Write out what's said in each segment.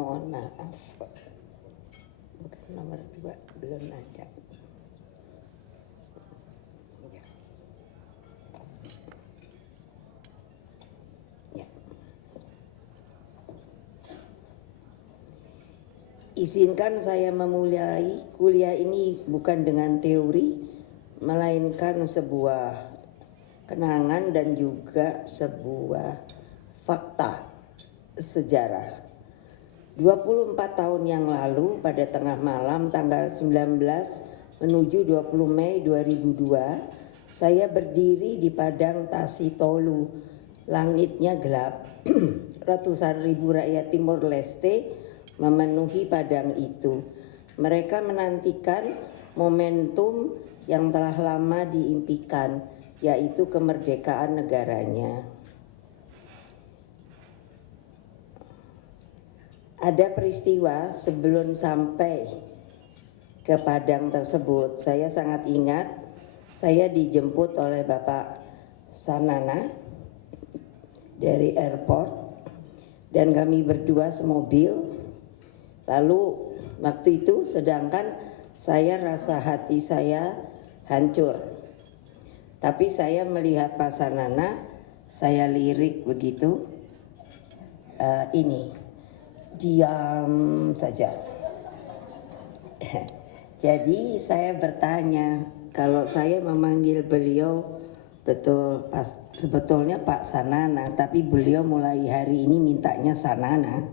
Mohon maaf, bukan nomor 2, belum ada. Ya. Ya. Izinkan saya memulai kuliah ini bukan dengan teori, melainkan sebuah kenangan dan juga sebuah fakta sejarah. 24 tahun yang lalu pada tengah malam tanggal 19 menuju 20 Mei 2002, saya berdiri di Padang Tasitolu. Langitnya gelap. Ratusan ribu rakyat Timor Leste memenuhi padang itu. Mereka menantikan momentum yang telah lama diimpikan, yaitu kemerdekaan negaranya. Ada peristiwa sebelum sampai ke Padang tersebut. Saya sangat ingat, saya dijemput oleh Bapak Sanana dari airport dan kami berdua semobil. Lalu waktu itu sedangkan saya rasa hati saya hancur. Tapi saya melihat Pak Sanana, saya lirik begitu, ini diam saja. Jadi saya bertanya, kalau saya memanggil beliau sebetulnya Pak Sanana, tapi beliau mulai hari ini mintanya Sanana.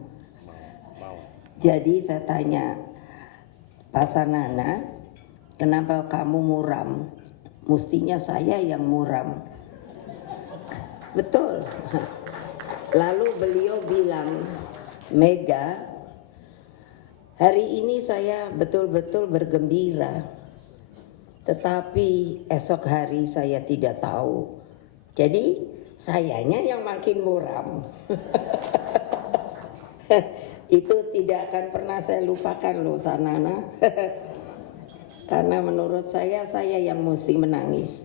Jadi saya tanya, Pak Sanana, kenapa kamu muram? Mestinya saya yang muram. Betul. Lalu beliau bilang, Mega, hari ini saya betul-betul bergembira, tetapi esok hari saya tidak tahu. Jadi sayanya yang makin muram. Itu tidak akan pernah saya lupakan loh Sanana. Karena menurut saya yang mesti menangis.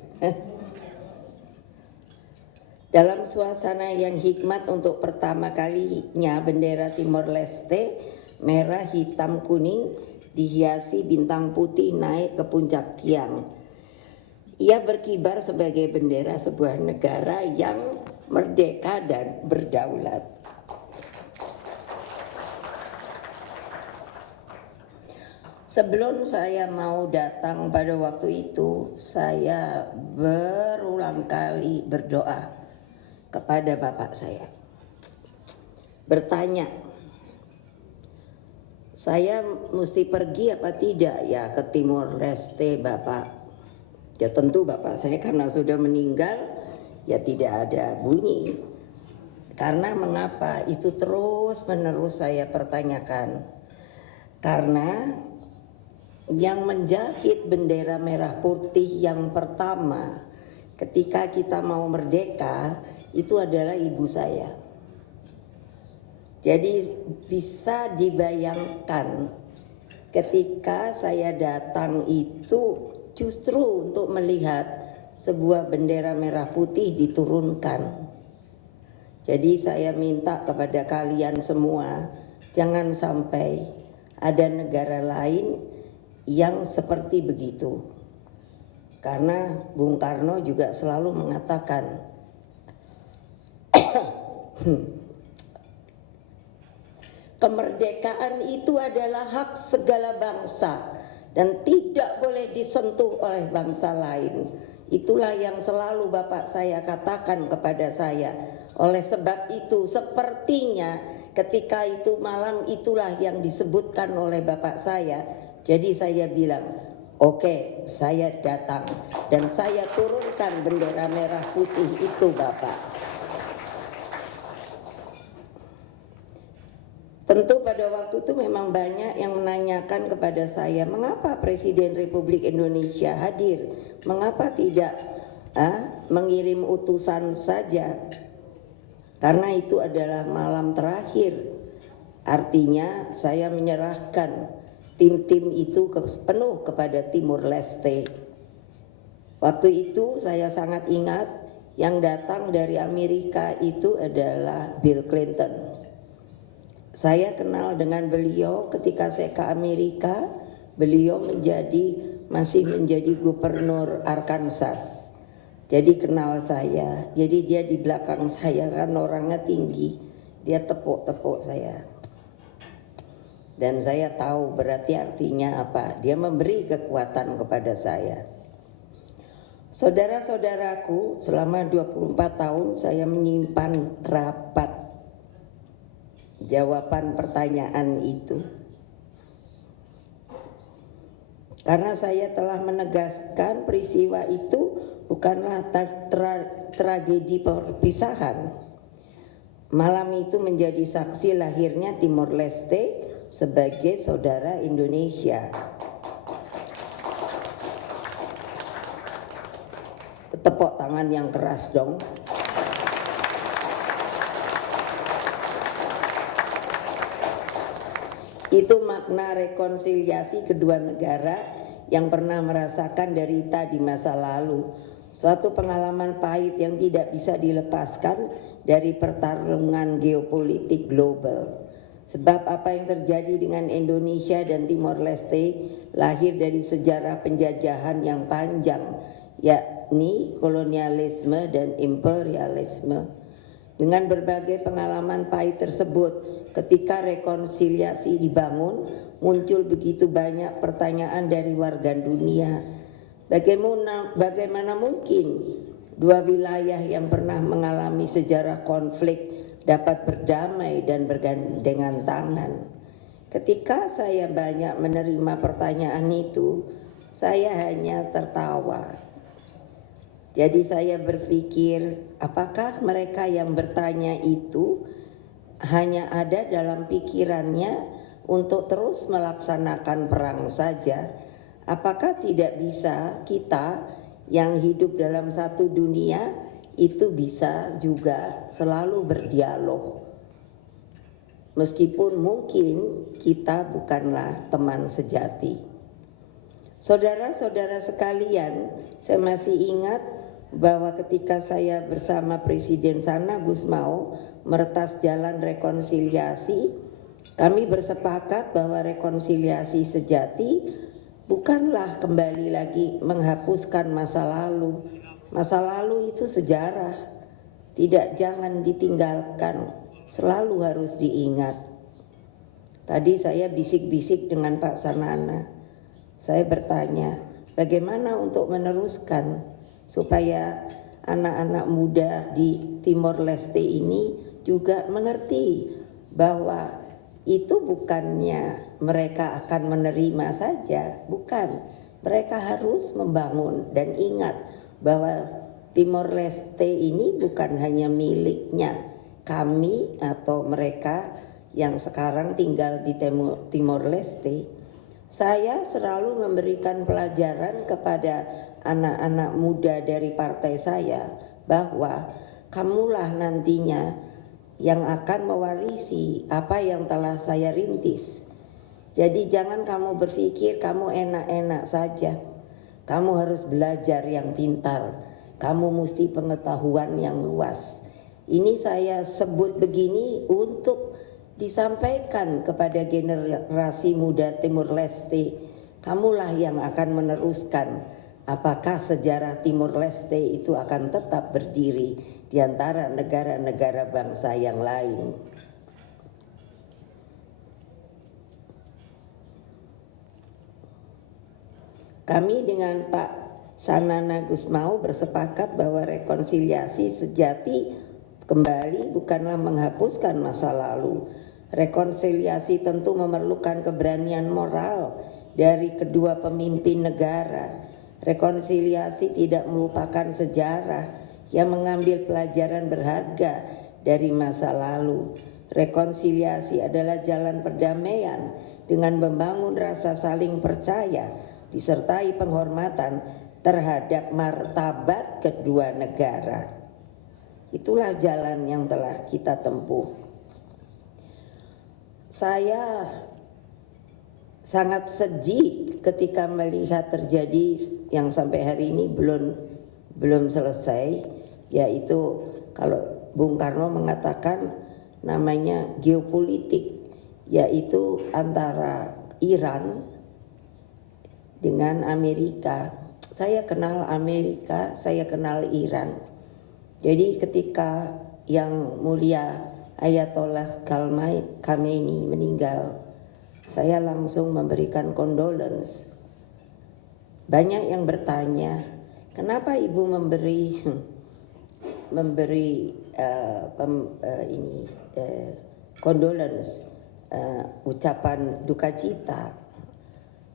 Dalam suasana yang hikmat untuk pertama kalinya bendera Timor Leste merah hitam kuning dihiasi bintang putih naik ke puncak tiang. Ia berkibar sebagai bendera sebuah negara yang merdeka dan berdaulat. Sebelum saya mau datang pada waktu itu, saya berulang kali berdoa kepada bapak saya. Bertanya, saya mesti pergi apa tidak ya ke Timor Leste, Bapak? Ya tentu bapak saya karena sudah meninggal, ya tidak ada bunyi. Karena mengapa? Itu terus menerus saya pertanyakan. Karena yang menjahit bendera merah putih yang pertama ketika kita mau merdeka itu adalah ibu saya. Jadi bisa dibayangkan ketika saya datang itu justru untuk melihat sebuah bendera merah putih diturunkan. Jadi saya minta kepada kalian semua, jangan sampai ada negara lain yang seperti begitu. Karena Bung Karno juga selalu mengatakan, kemerdekaan itu adalah hak segala bangsa dan tidak boleh disentuh oleh bangsa lain. Itulah yang selalu bapak saya katakan kepada saya. Oleh sebab itu sepertinya ketika itu malam itulah yang disebutkan oleh bapak saya. Jadi saya bilang, oke, saya datang dan saya turunkan bendera merah putih itu bapak. Tentu pada waktu itu memang banyak yang menanyakan kepada saya, mengapa Presiden Republik Indonesia hadir? Mengapa tidak mengirim utusan saja? Karena itu adalah malam terakhir. Artinya saya menyerahkan tim-tim itu penuh kepada Timor Leste. Waktu itu saya sangat ingat yang datang dari Amerika itu adalah Bill Clinton. Saya kenal dengan beliau ketika saya ke Amerika. Beliau masih menjadi gubernur Arkansas. Jadi kenal saya. Jadi dia di belakang saya kan orangnya tinggi. Dia tepuk-tepuk saya. Dan saya tahu berarti artinya apa. Dia memberi kekuatan kepada saya. Saudara-saudaraku, selama 24 tahun saya menyimpan rapat jawaban pertanyaan itu. Karena saya telah menegaskan peristiwa itu bukanlah tragedi perpisahan. Malam itu menjadi saksi lahirnya Timor Leste sebagai saudara Indonesia. Tepuk tangan yang keras dong. Itu makna rekonsiliasi kedua negara yang pernah merasakan derita di masa lalu. Suatu pengalaman pahit yang tidak bisa dilepaskan dari pertarungan geopolitik global. Sebab apa yang terjadi dengan Indonesia dan Timor Leste lahir dari sejarah penjajahan yang panjang, yakni kolonialisme dan imperialisme. Dengan berbagai pengalaman pahit tersebut, ketika rekonsiliasi dibangun, muncul begitu banyak pertanyaan dari warga dunia. Bagaimana mungkin dua wilayah yang pernah mengalami sejarah konflik dapat berdamai dan bergandengan tangan? Ketika saya banyak menerima pertanyaan itu, saya hanya tertawa. Jadi saya berpikir, apakah mereka yang bertanya itu hanya ada dalam pikirannya untuk terus melaksanakan perang saja? Apakah tidak bisa kita yang hidup dalam satu dunia itu bisa juga selalu berdialog? Meskipun mungkin kita bukanlah teman sejati. Saudara-saudara sekalian, saya masih ingat bahwa ketika saya bersama Presiden Sana Gusmao meretas jalan rekonsiliasi, kami bersepakat bahwa rekonsiliasi sejati bukanlah kembali lagi menghapuskan masa lalu. Masa lalu itu sejarah, jangan ditinggalkan, selalu harus diingat. Tadi saya bisik-bisik dengan Pak Sanana. Saya bertanya, bagaimana untuk meneruskan supaya anak-anak muda di Timor Leste ini juga mengerti bahwa itu bukannya mereka akan menerima saja, bukan. Mereka harus membangun dan ingat bahwa Timor Leste ini bukan hanya miliknya kami atau mereka yang sekarang tinggal di Timor Leste. Saya selalu memberikan pelajaran kepada anak-anak muda dari partai saya bahwa kamulah nantinya yang akan mewarisi apa yang telah saya rintis. Jadi jangan kamu berpikir kamu enak-enak saja. Kamu harus belajar yang pintar. Kamu mesti pengetahuan yang luas. Ini saya sebut begini untuk disampaikan kepada generasi muda Timor Leste. Kamulah yang akan meneruskan apakah sejarah Timor Leste itu akan tetap berdiri di antara negara-negara bangsa yang lain. Kami dengan Pak Sanana Gusmao bersepakat bahwa rekonsiliasi sejati kembali bukanlah menghapuskan masa lalu. Rekonsiliasi tentu memerlukan keberanian moral dari kedua pemimpin negara. Rekonsiliasi tidak melupakan sejarah yang mengambil pelajaran berharga dari masa lalu. Rekonsiliasi adalah jalan perdamaian dengan membangun rasa saling percaya disertai penghormatan terhadap martabat kedua negara. Itulah jalan yang telah kita tempuh. Saya sangat sedih ketika melihat terjadi yang sampai hari ini belum selesai, yaitu kalau Bung Karno mengatakan namanya geopolitik. yaitu antara Iran dengan Amerika. Saya kenal Amerika, saya kenal Iran. Jadi ketika yang mulia Ayatollah Khamenei meninggal, saya langsung memberikan condolence. Banyak yang bertanya, kenapa ibu memberi condolence, ucapan duka cita.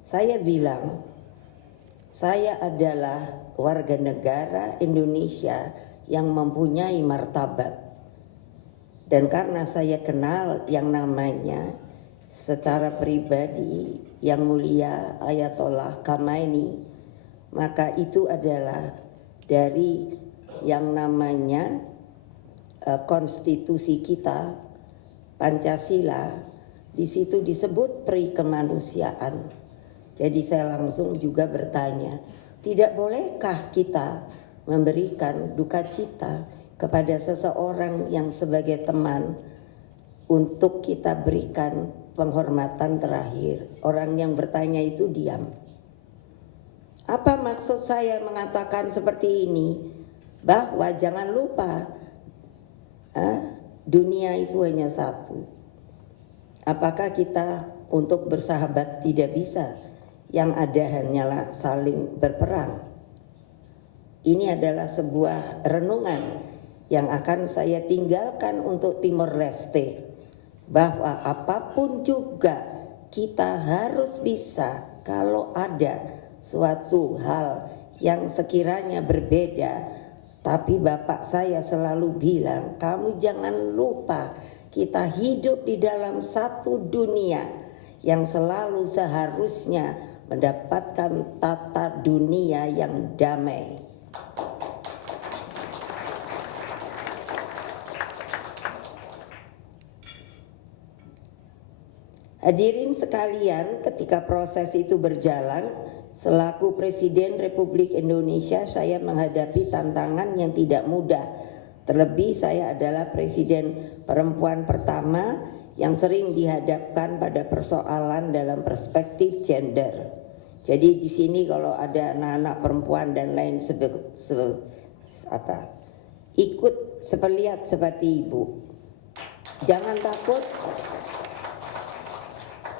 Saya bilang, saya adalah warga negara Indonesia yang mempunyai martabat. Dan karena saya kenal yang namanya secara pribadi yang mulia Ayatollah Khamenei, maka itu adalah dari yang namanya konstitusi kita, Pancasila. Di situ disebut peri kemanusiaan. Jadi saya langsung juga bertanya, tidak bolehkah kita memberikan duka cita kepada seseorang yang sebagai teman untuk kita berikan penghormatan terakhir? Orang yang bertanya itu diam. Apa maksud saya mengatakan seperti ini? Bahwa jangan lupa, dunia itu hanya satu. Apakah kita untuk bersahabat tidak bisa? Yang ada hanyalah saling berperang. Ini adalah sebuah renungan yang akan saya tinggalkan untuk Timor Leste, bahwa apapun juga kita harus bisa, kalau ada suatu hal yang sekiranya berbeda, tapi bapak saya selalu bilang, kamu jangan lupa kita hidup di dalam satu dunia yang selalu seharusnya mendapatkan tata dunia yang damai. Hadirin sekalian, ketika proses itu berjalan, selaku Presiden Republik Indonesia, saya menghadapi tantangan yang tidak mudah. Terlebih saya adalah presiden perempuan pertama yang sering dihadapkan pada persoalan dalam perspektif gender. Jadi di sini kalau ada anak-anak perempuan dan lain ikut lihat seperti ibu. Jangan takut.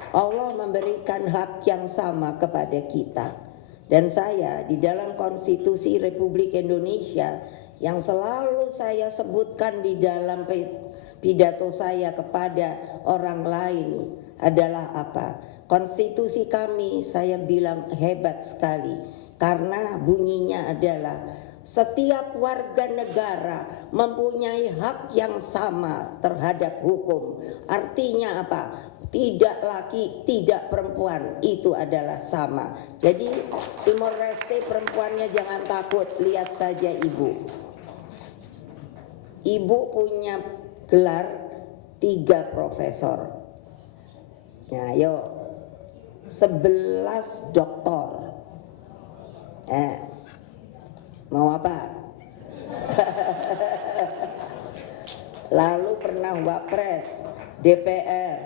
Allah memberikan hak yang sama kepada kita. Dan saya di dalam Konstitusi Republik Indonesia yang selalu saya sebutkan di dalam pidato saya kepada orang lain adalah apa? Konstitusi kami, saya bilang hebat sekali, karena bunyinya adalah setiap warga negara mempunyai hak yang sama terhadap hukum. Artinya apa? Tidak laki, tidak perempuan, itu adalah sama. Jadi Timor Leste perempuannya jangan takut, lihat saja ibu. Ibu punya gelar 3 profesor. Nah, yuk 11 doktor. Mau apa? Lalu pernah wapres, DPR,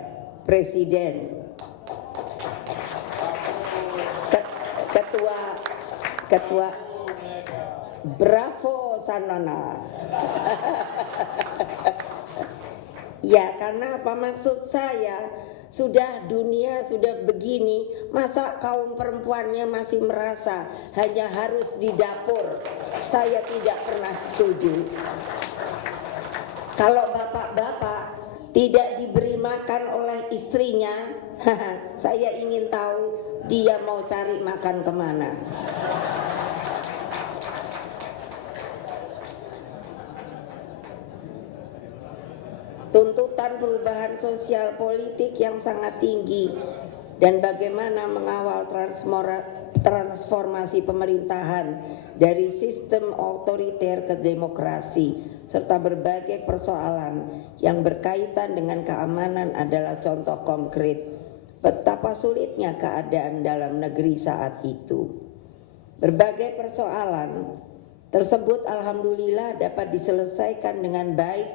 presiden, ketua. Bravo Sanana. Ya, karena apa, maksud saya, sudah dunia sudah begini, masa kaum perempuannya masih merasa hanya harus di dapur? Saya tidak pernah setuju. Kalau bapak-bapak tidak diberi makan oleh istrinya, saya ingin tahu dia mau cari makan kemana. Tuntutan perubahan sosial politik yang sangat tinggi dan bagaimana mengawal transformasi pemerintahan dari sistem otoriter ke demokrasi, serta berbagai persoalan yang berkaitan dengan keamanan adalah contoh konkret betapa sulitnya keadaan dalam negeri saat itu. Berbagai persoalan tersebut alhamdulillah dapat diselesaikan dengan baik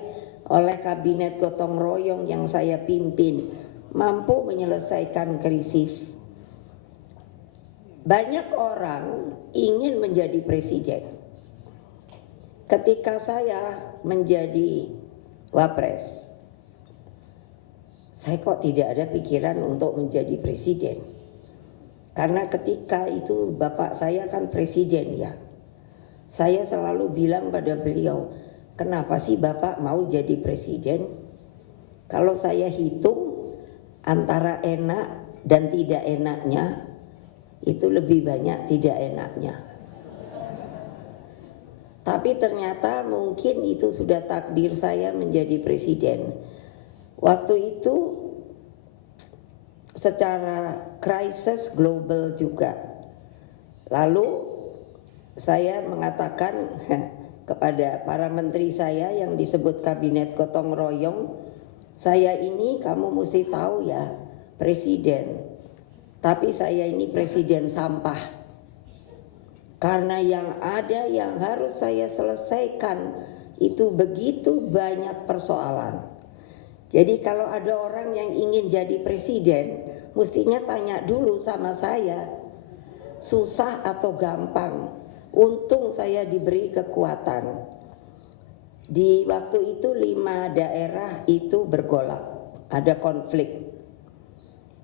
oleh kabinet gotong royong yang saya pimpin mampu menyelesaikan krisis. Banyak orang ingin menjadi presiden. Ketika saya menjadi wapres, saya kok tidak ada pikiran untuk menjadi presiden. Karena ketika itu bapak saya kan presiden ya. Saya selalu bilang pada beliau, kenapa sih bapak mau jadi presiden? Kalau saya hitung antara enak dan tidak enaknya, itu lebih banyak tidak enaknya. Tapi ternyata mungkin itu sudah takdir saya menjadi presiden. Waktu itu secara krisis global juga. Lalu saya mengatakan kepada para menteri saya yang disebut kabinet gotong royong, saya ini kamu mesti tahu ya presiden, tapi saya ini presiden sampah. Karena yang ada yang harus saya selesaikan itu begitu banyak persoalan. Jadi kalau ada orang yang ingin jadi presiden, mestinya tanya dulu sama saya, susah atau gampang. Untung saya diberi kekuatan. Di waktu itu 5 daerah itu bergolak, ada konflik.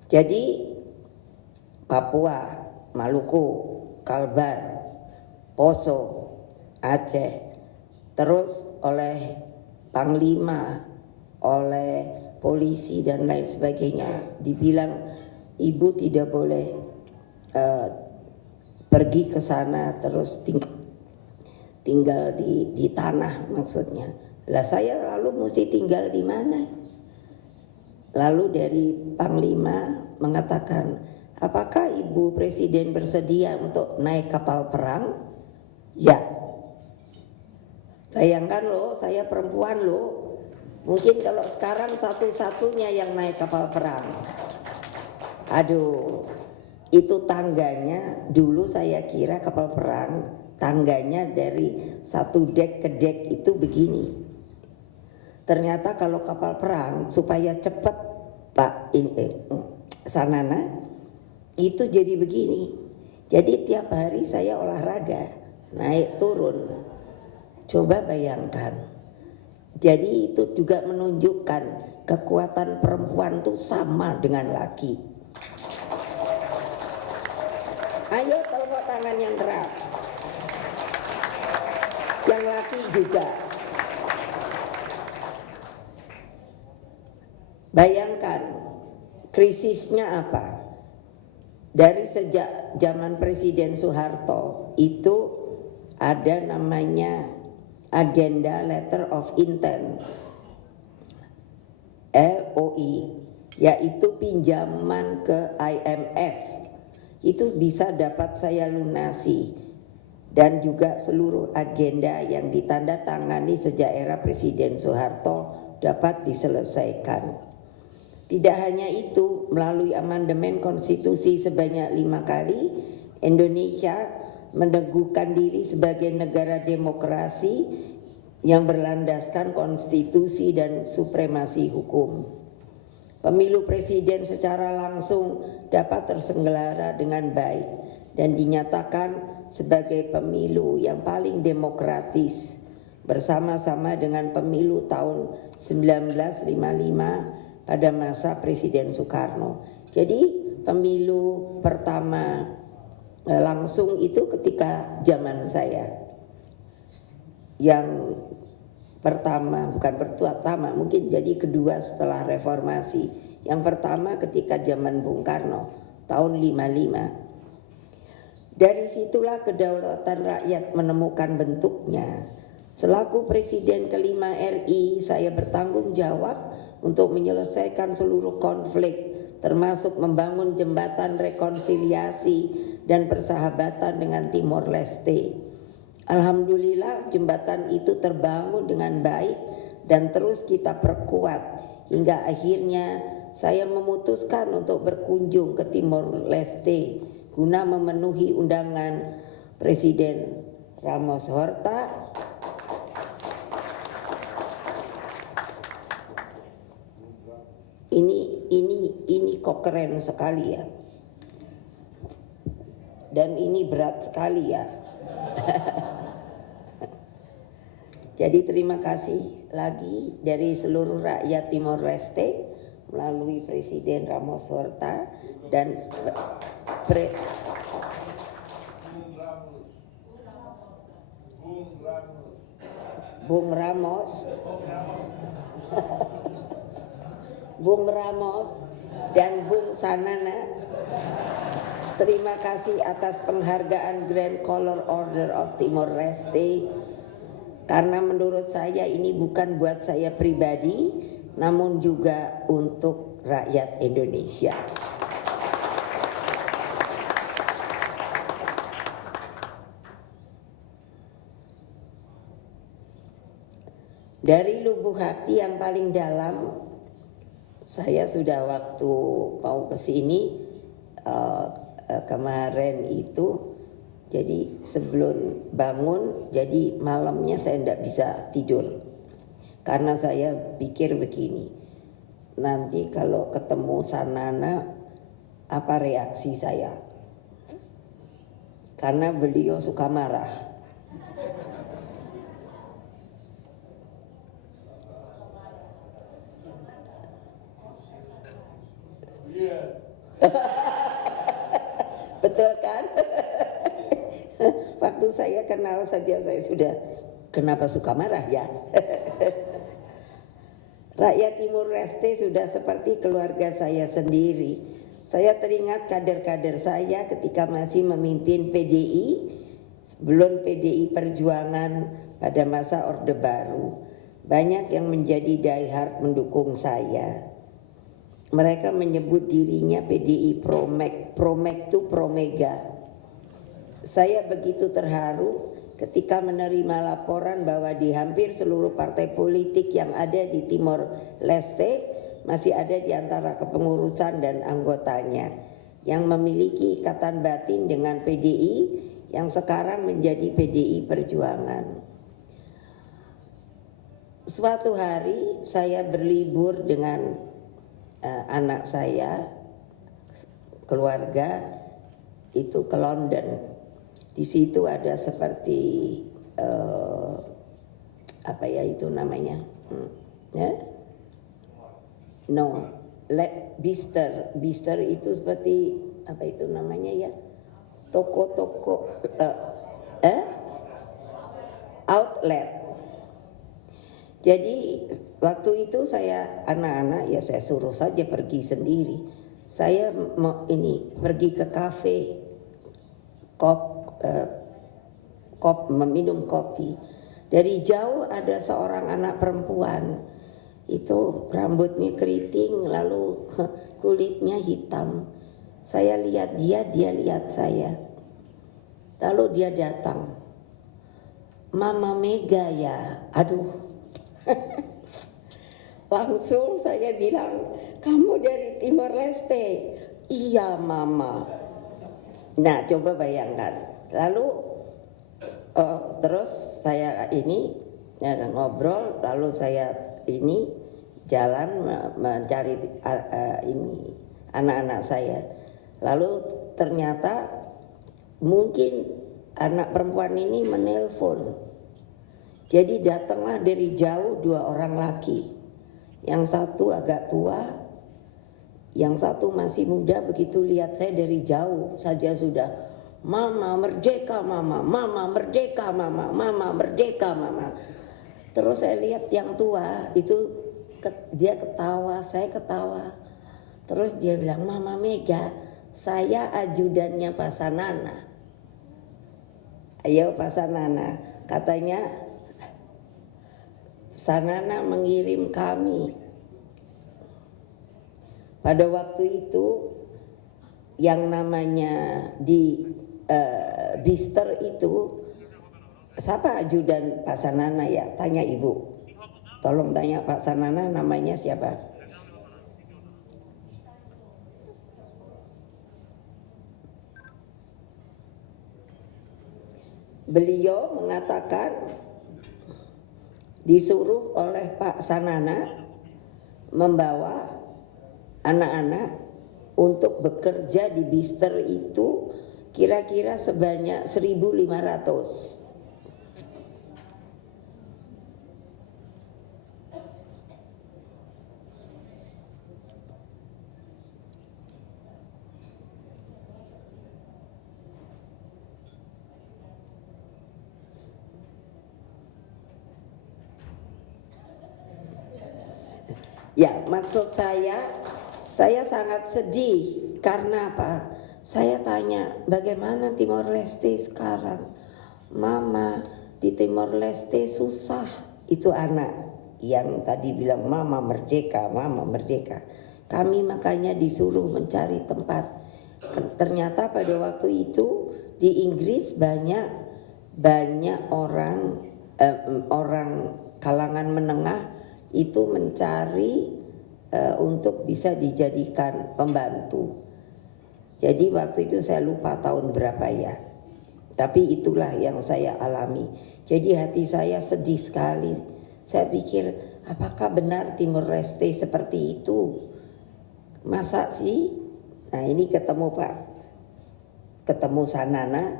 Jadi Papua, Maluku, Kalbar, Poso, Aceh, terus oleh Panglima, oleh polisi dan lain sebagainya dibilang ibu tidak boleh pergi ke sana terus tinggal di tanah maksudnya. Lah saya lalu mesti tinggal di mana? Lalu dari Panglima mengatakan, apakah ibu presiden bersedia untuk naik kapal perang? Ya. Bayangkan loh, saya perempuan loh. Mungkin kalau sekarang satu-satunya yang naik kapal perang. Aduh, itu tangganya dulu saya kira kapal perang tangganya dari satu dek ke dek itu begini. Ternyata kalau kapal perang supaya cepat Pak Sanana itu jadi begini. Jadi tiap hari saya olahraga naik turun. Coba bayangkan. Jadi itu juga menunjukkan kekuatan perempuan itu sama dengan laki. Ayo tepuk tangan yang keras. Yang laki juga. Bayangkan krisisnya apa? Dari sejak zaman Presiden Soeharto itu ada namanya agenda letter of intent LOI, yaitu pinjaman ke IMF. Itu bisa dapat saya lunasi dan juga seluruh agenda yang ditandatangani sejak era Presiden Soeharto dapat diselesaikan. Tidak hanya itu, melalui amandemen konstitusi sebanyak 5 kali, Indonesia meneguhkan diri sebagai negara demokrasi yang berlandaskan konstitusi dan supremasi hukum. Pemilu presiden secara langsung dapat terselenggara dengan baik dan dinyatakan sebagai pemilu yang paling demokratis bersama-sama dengan pemilu tahun 1955 pada masa Presiden Soekarno. Jadi pemilu pertama langsung itu ketika zaman saya. Yang pertama, bukan pertama, mungkin jadi kedua setelah reformasi. Yang pertama ketika zaman Bung Karno, tahun 55. Dari situlah kedaulatan rakyat menemukan bentuknya. Selaku Presiden kelima RI, saya bertanggung jawab untuk menyelesaikan seluruh konflik, termasuk membangun jembatan rekonsiliasi dan persahabatan dengan Timor Leste. Alhamdulillah jembatan itu terbangun dengan baik dan terus kita perkuat hingga akhirnya saya memutuskan untuk berkunjung ke Timor Leste guna memenuhi undangan Presiden Ramos Horta. Ini ini kok keren sekali ya. Dan ini berat sekali ya. Jadi terima kasih lagi dari seluruh rakyat Timor Leste melalui Presiden Ramos Horta dan Bung Ramos Bung Ramos dan Bung Sanana. Terima kasih atas penghargaan Grand Color Order of Timor Leste, karena menurut saya ini bukan buat saya pribadi, namun juga untuk rakyat Indonesia. Dari lubuk hati yang paling dalam, saya sudah waktu mau ke sini kemarin itu, jadi sebelum bangun, jadi malamnya saya tidak bisa tidur. Karena saya pikir begini, nanti kalau ketemu Sanana, apa reaksi saya? Karena beliau suka marah. Betul kan? Waktu saya kenal saja saya sudah, kenapa suka marah ya? Rakyat Timor Leste sudah seperti keluarga saya sendiri. Saya teringat kader-kader saya ketika masih memimpin PDI, sebelum PDI Perjuangan pada masa Orde Baru. Banyak yang menjadi diehard mendukung saya. Mereka menyebut dirinya PDI Promek itu Promega. Saya begitu terharu ketika menerima laporan bahwa di hampir seluruh partai politik yang ada di Timor Leste masih ada di antara kepengurusan dan anggotanya yang memiliki ikatan batin dengan PDI yang sekarang menjadi PDI Perjuangan. Suatu hari saya berlibur dengan anak saya, keluarga itu ke London. Di situ ada seperti apa ya itu namanya, ya? No, Bistro itu seperti apa itu namanya ya? Toko-toko, outlet. Jadi waktu itu saya anak-anak ya saya suruh saja pergi sendiri. Saya mau pergi ke kafe, meminum kopi. Dari jauh ada seorang anak perempuan, itu rambutnya keriting lalu kulitnya hitam. Saya lihat dia lihat saya. Lalu dia datang. Mama Mega ya, aduh. Langsung saya bilang, kamu dari Timor Leste? Iya mama. Nah coba bayangkan. Lalu terus saya ngobrol, lalu saya jalan mencari anak-anak saya. Lalu ternyata mungkin anak perempuan ini menelpon. Jadi datanglah dari jauh dua orang laki. Yang satu agak tua, yang satu masih muda. Begitu lihat saya dari jauh saja sudah, mama merdeka mama, mama merdeka mama, mama merdeka mama. Terus saya lihat yang tua itu dia ketawa, saya ketawa. Terus dia bilang, Mama Mega, saya ajudannya Pak Sanana. Ayo Pak Sanana, katanya Sanana mengirim kami. Pada waktu itu yang namanya di Bistro itu, siapa ajudan Pak Sanana ya? Tanya Ibu. Tolong tanya Pak Sanana namanya siapa? Beliau mengatakan disuruh oleh Pak Sanana membawa anak-anak untuk bekerja di Bister itu kira-kira sebanyak 1.500. Ya, maksud saya sangat sedih karena apa? Saya tanya, bagaimana Timor Leste sekarang? Mama, di Timor Leste susah. Itu anak yang tadi bilang mama merdeka, mama merdeka. Kami makanya disuruh mencari tempat. Ternyata pada waktu itu di Inggris banyak orang kalangan menengah itu mencari untuk bisa dijadikan pembantu. Jadi waktu itu saya lupa tahun berapa ya. Tapi itulah yang saya alami. Jadi hati saya sedih sekali. Saya pikir apakah benar Timor Leste seperti itu? Masa sih? Nah ini ketemu Sanana.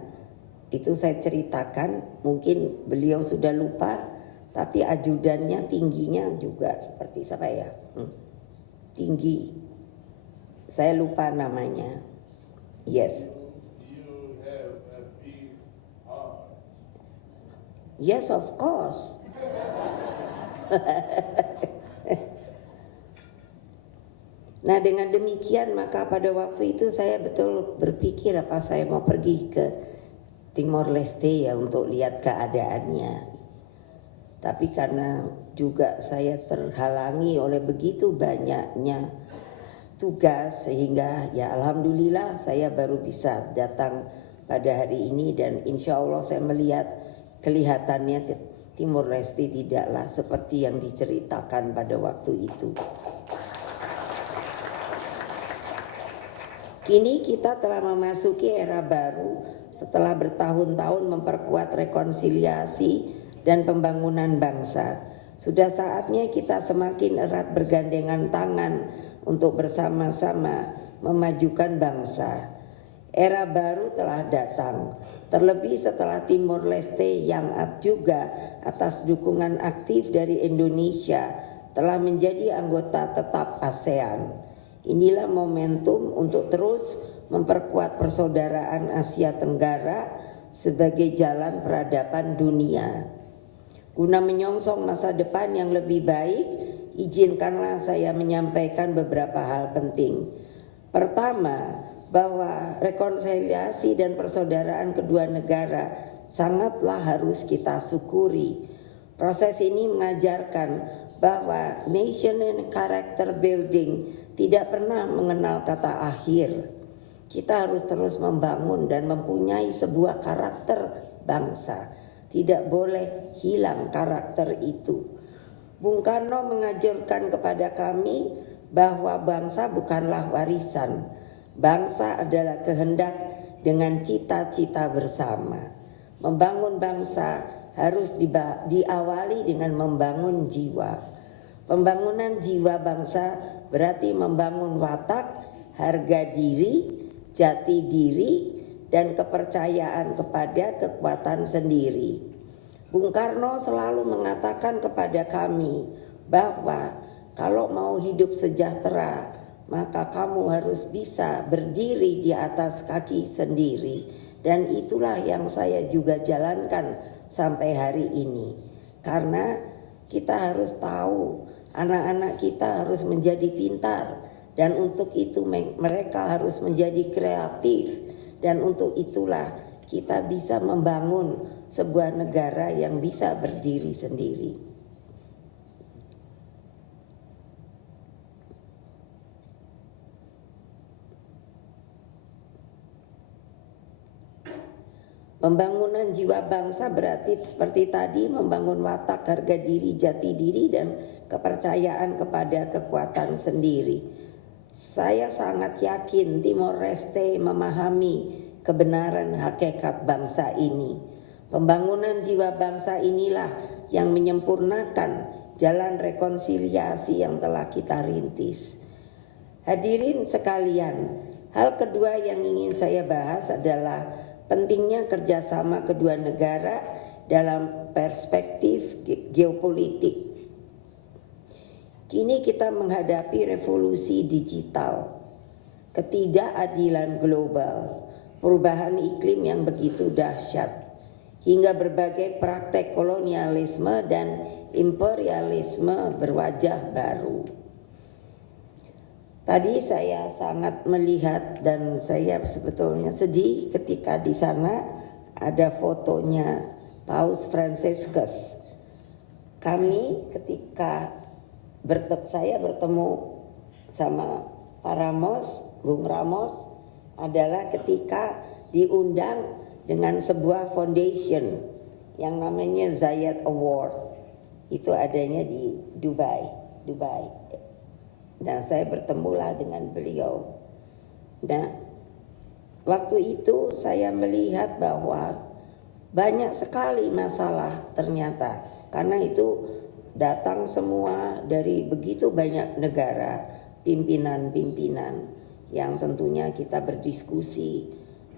Itu saya ceritakan, mungkin beliau sudah lupa, tapi ajudannya tingginya juga seperti siapa ya? Tinggi, saya lupa namanya. Yes. Yes, of course. Nah dengan demikian maka pada waktu itu saya betul berpikir apa saya mau pergi ke Timor Leste ya untuk lihat keadaannya. Tapi karena juga saya terhalangi oleh begitu banyaknya tugas sehingga ya alhamdulillah saya baru bisa datang pada hari ini dan insya Allah saya melihat kelihatannya Timor Leste tidaklah seperti yang diceritakan pada waktu itu. Kini kita telah memasuki era baru setelah bertahun-tahun memperkuat rekonsiliasi dan pembangunan bangsa. Sudah saatnya kita semakin erat bergandengan tangan untuk bersama-sama memajukan bangsa. Era baru telah datang, terlebih setelah Timor Leste yang juga atas dukungan aktif dari Indonesia telah menjadi anggota tetap ASEAN. Inilah momentum untuk terus memperkuat persaudaraan Asia Tenggara sebagai jalan peradaban dunia. Guna menyongsong masa depan yang lebih baik, izinkanlah saya menyampaikan beberapa hal penting. Pertama, bahwa rekonsiliasi dan persaudaraan kedua negara sangatlah harus kita syukuri. Proses ini mengajarkan bahwa nation and character building tidak pernah mengenal kata akhir. Kita harus terus membangun dan mempunyai sebuah karakter bangsa. Tidak boleh hilang karakter itu. Bung Karno mengajarkan kepada kami bahwa bangsa bukanlah warisan. Bangsa adalah kehendak dengan cita-cita bersama. Membangun bangsa harus diawali dengan membangun jiwa. Pembangunan jiwa bangsa berarti membangun watak, harga diri, jati diri, dan kepercayaan kepada kekuatan sendiri. Bung Karno selalu mengatakan kepada kami bahwa kalau mau hidup sejahtera, maka kamu harus bisa berdiri di atas kaki sendiri. Dan itulah yang saya juga jalankan sampai hari ini. Karena kita harus tahu anak-anak kita harus menjadi pintar. Dan untuk itu mereka harus menjadi kreatif. Dan untuk itulah kita bisa membangun sebuah negara yang bisa berdiri sendiri. Pembangunan jiwa bangsa berarti seperti tadi membangun watak, harga diri, jati diri, dan kepercayaan kepada kekuatan sendiri. Saya sangat yakin Timor Leste memahami kebenaran hakikat bangsa ini. Pembangunan jiwa bangsa inilah yang menyempurnakan jalan rekonsiliasi yang telah kita rintis. Hadirin sekalian, hal kedua yang ingin saya bahas adalah pentingnya kerjasama kedua negara dalam perspektif geopolitik. Kini kita menghadapi revolusi digital, ketidakadilan global, perubahan iklim yang begitu dahsyat, hingga berbagai praktek kolonialisme dan imperialisme berwajah baru. Tadi saya sangat melihat dan saya sebetulnya sedih ketika di sana ada fotonya Paus Fransiskus. Kami ketika saya bertemu sama Pak Ramos, Bung Ramos, adalah ketika diundang dengan sebuah foundation yang namanya Zayed Award. Itu adanya di Dubai. Nah, saya bertemulah dengan beliau. Nah, waktu itu saya melihat bahwa banyak sekali masalah ternyata, karena itu datang semua dari begitu banyak negara, pimpinan-pimpinan yang tentunya kita berdiskusi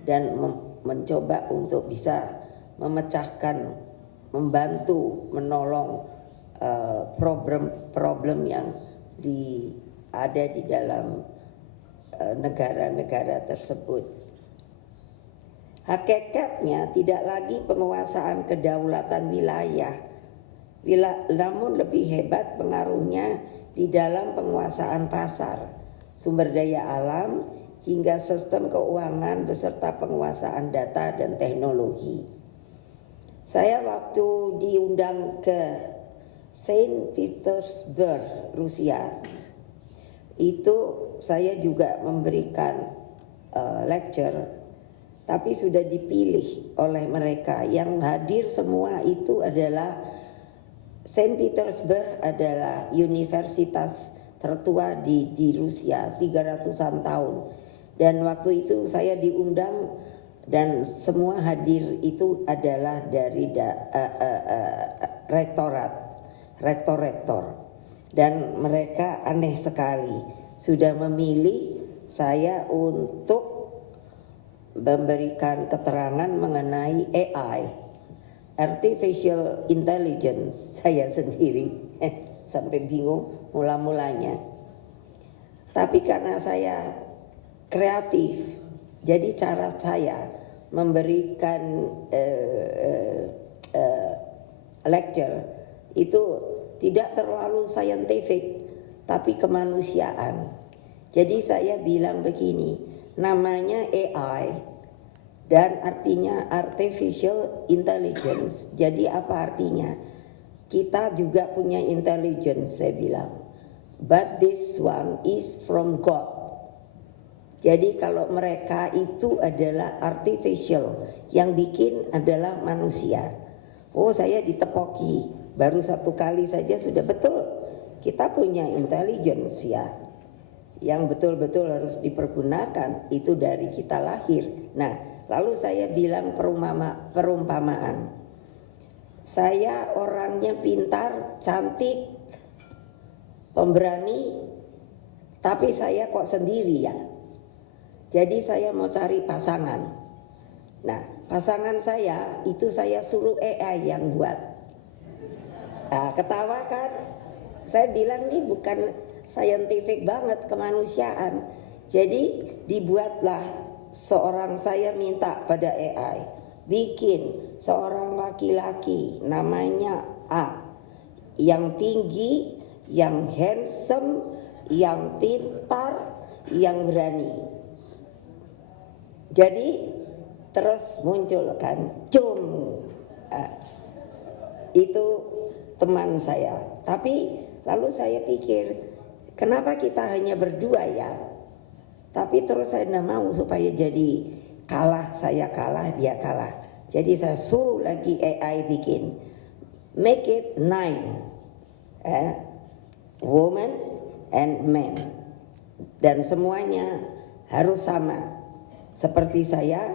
dan mencoba untuk bisa memecahkan, membantu, menolong problem-problem yang ada di dalam negara-negara tersebut. Hakikatnya tidak lagi penguasaan kedaulatan wilayah, namun lebih hebat pengaruhnya di dalam penguasaan pasar, sumber daya alam, hingga sistem keuangan beserta penguasaan data dan teknologi. Saya waktu diundang ke Saint Petersburg, Rusia, itu saya juga memberikan lecture, tapi sudah dipilih oleh mereka. Yang hadir semua itu adalah Saint Petersburg adalah universitas tertua di Rusia, 300-an tahun. Dan waktu itu saya diundang dan semua hadir itu adalah dari rektor, dan mereka aneh sekali sudah memilih saya untuk memberikan keterangan mengenai AI, artificial intelligence. Saya sendiri sampai bingung mula-mulanya, tapi karena saya kreatif, jadi cara saya memberikan lecture itu tidak terlalu scientific, tapi kemanusiaan. Jadi saya bilang begini, namanya AI dan artinya artificial intelligence. Jadi apa artinya? Kita juga punya intelligence, saya bilang. But this one is from God. Jadi kalau mereka itu adalah artificial, yang bikin adalah manusia. Oh, saya ditepoki. Baru satu kali saja sudah betul. Kita punya intelligence ya, yang betul-betul harus dipergunakan. Itu dari kita lahir. Nah, lalu saya bilang perumpamaan. Saya orangnya pintar, cantik, pemberani, tapi saya kok sendiri ya. Jadi saya mau cari pasangan. Nah, pasangan saya itu saya suruh AI yang buat. Nah, ketawa kan? Saya bilang ini bukan scientific banget, kemanusiaan. Jadi dibuatlah seorang, saya minta pada AI bikin seorang laki-laki namanya A, yang tinggi, yang handsome, yang pintar, yang berani. Jadi terus muncul kan, itu teman saya. Tapi lalu saya pikir, kenapa kita hanya berdua ya? Tapi terus saya tidak mau supaya jadi kalah, saya kalah, dia kalah. Jadi saya suruh lagi AI bikin, make it 9 woman and man, dan semuanya harus sama seperti saya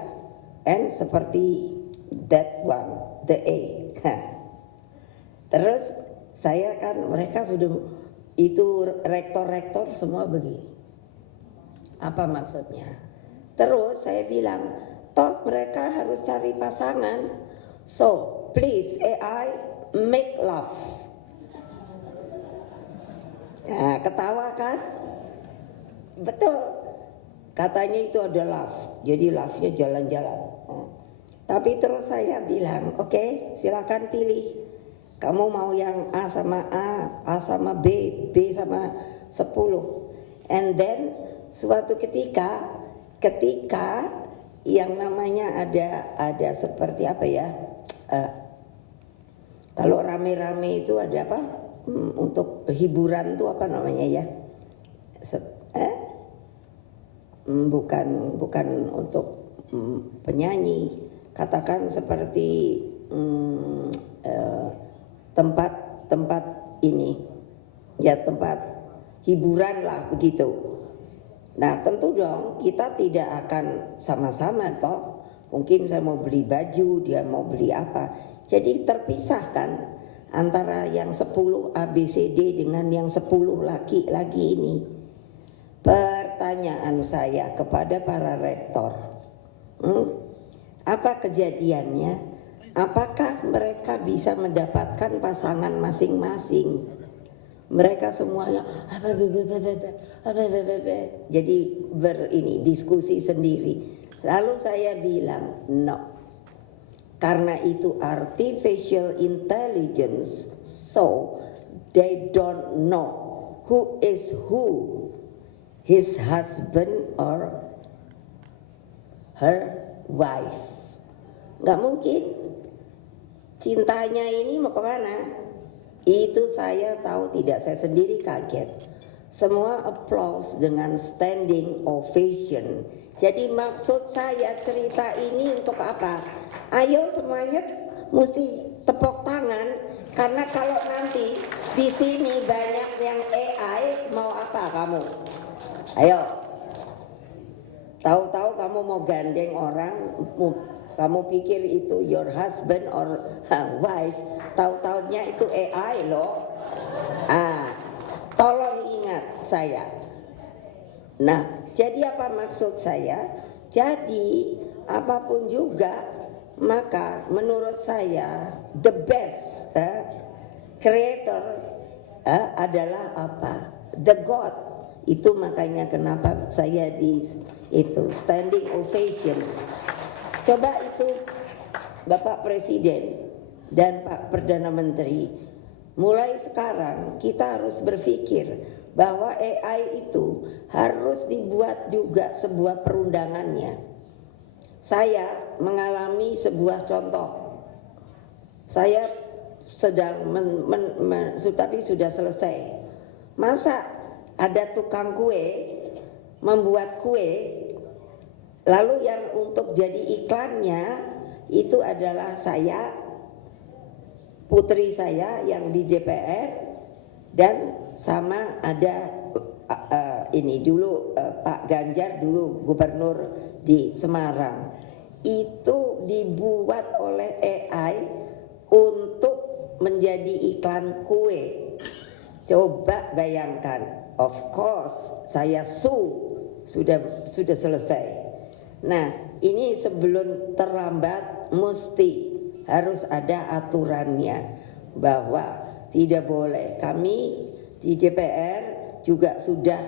and seperti that one, the A. Terus saya kan, mereka sudah itu rektor-rektor semua begini. Apa maksudnya? Terus saya bilang, toh mereka harus cari pasangan. So, please AI make love. Nah, ketawa kan? Betul. Katanya itu ada love. Jadi love-nya jalan-jalan. Nah, tapi terus saya bilang, oke, silakan pilih. Kamu mau yang A sama A sama B, B sama 10. And then suatu ketika yang namanya ada seperti apa ya? Kalau rame-rame itu ada apa? Untuk hiburan itu apa namanya ya? Bukan untuk penyanyi. Katakan seperti tempat ini ya, tempat hiburan lah begitu. Nah tentu dong kita tidak akan sama-sama toh. Mungkin saya mau beli baju, dia mau beli apa. Jadi terpisahkan antara yang 10 ABCD dengan yang 10 laki-laki ini. Pertanyaan saya kepada para rektor, apa kejadiannya? Apakah mereka bisa mendapatkan pasangan masing-masing? Mereka semuanya jadi diskusi sendiri. Lalu saya bilang no, karena itu artificial intelligence, so they don't know who is who, his husband or her wife. Nggak mungkin. Cintanya ini mau kemana? Itu saya tahu tidak, saya sendiri kaget. Semua applause dengan standing ovation. Jadi maksud saya cerita ini untuk apa? Ayo semuanya mesti tepuk tangan, karena kalau nanti di sini banyak yang AI, mau apa kamu? Ayo. Tahu-tahu kamu mau gandeng orang, kamu pikir itu your husband or wife, tahu-tahunya itu AI loh. Tolong ingat saya. Nah, jadi apa maksud saya? Jadi apapun juga, maka menurut saya the best creator adalah apa? The God. Itu makanya kenapa saya itu standing ovation. Coba itu Bapak Presiden dan Pak Perdana Menteri, mulai sekarang kita harus berpikir bahwa AI itu harus dibuat juga sebuah perundangannya. Saya mengalami sebuah contoh. Saya sedang tapi sudah selesai. Masa ada tukang kue membuat kue, lalu yang untuk jadi iklannya itu adalah saya, putri saya yang di DPR, dan sama ada ini dulu Pak Ganjar dulu gubernur di Semarang. Itu dibuat oleh AI untuk menjadi iklan kue. Coba bayangkan, of course saya sudah selesai. Nah, ini sebelum terlambat mesti harus ada aturannya, bahwa tidak boleh. Kami di DPR juga sudah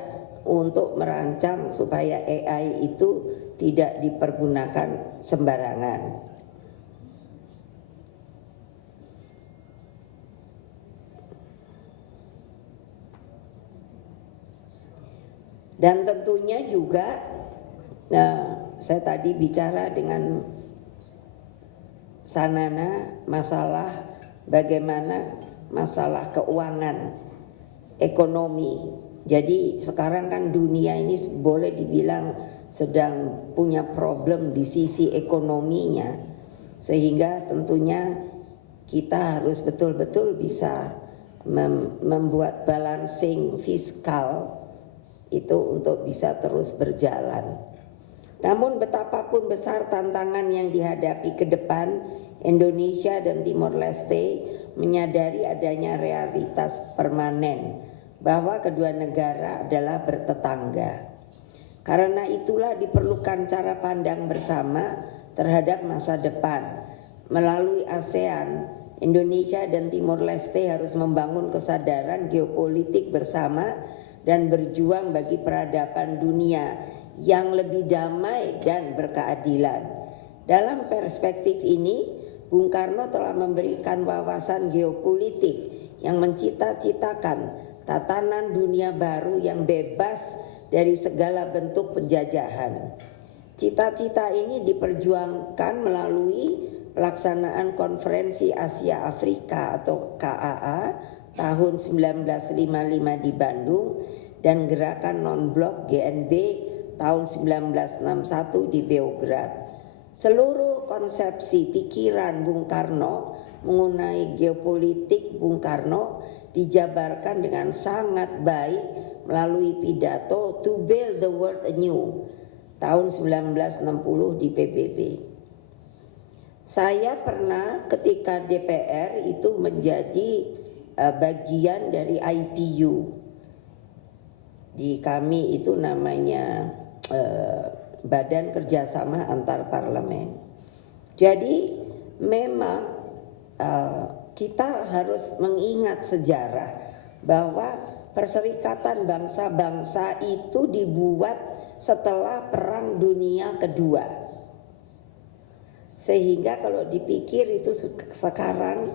untuk merancang supaya AI itu tidak dipergunakan sembarangan. Dan tentunya juga, saya tadi bicara dengan Sanana masalah bagaimana masalah keuangan, ekonomi. Jadi sekarang kan dunia ini boleh dibilang sedang punya problem di sisi ekonominya, sehingga tentunya kita harus betul-betul bisa membuat balancing fiskal itu untuk bisa terus berjalan. Namun betapapun besar tantangan yang dihadapi ke depan, Indonesia dan Timor Leste menyadari adanya realitas permanen bahwa kedua negara adalah bertetangga. Karena itulah diperlukan cara pandang bersama terhadap masa depan. Melalui ASEAN, Indonesia dan Timor Leste harus membangun kesadaran geopolitik bersama dan berjuang bagi peradaban dunia yang lebih damai dan berkeadilan. Dalam perspektif ini, Bung Karno telah memberikan wawasan geopolitik yang mencita-citakan tatanan dunia baru yang bebas dari segala bentuk penjajahan. Cita-cita ini diperjuangkan melalui pelaksanaan Konferensi Asia Afrika atau KAA tahun 1955 di Bandung dan Gerakan Non-Blok GNB tahun 1961 di Beograd. Seluruh konsepsi pikiran Bung Karno mengenai geopolitik Bung Karno dijabarkan dengan sangat baik melalui pidato To Build the World Anew tahun 1960 di PBB. Saya pernah ketika DPR itu menjadi bagian dari IPU. Di kami itu namanya Badan Kerjasama Antar Parlemen. Jadi memang kita harus mengingat sejarah bahwa Perserikatan Bangsa-Bangsa itu dibuat setelah Perang Dunia Kedua. Sehingga kalau dipikir itu sekarang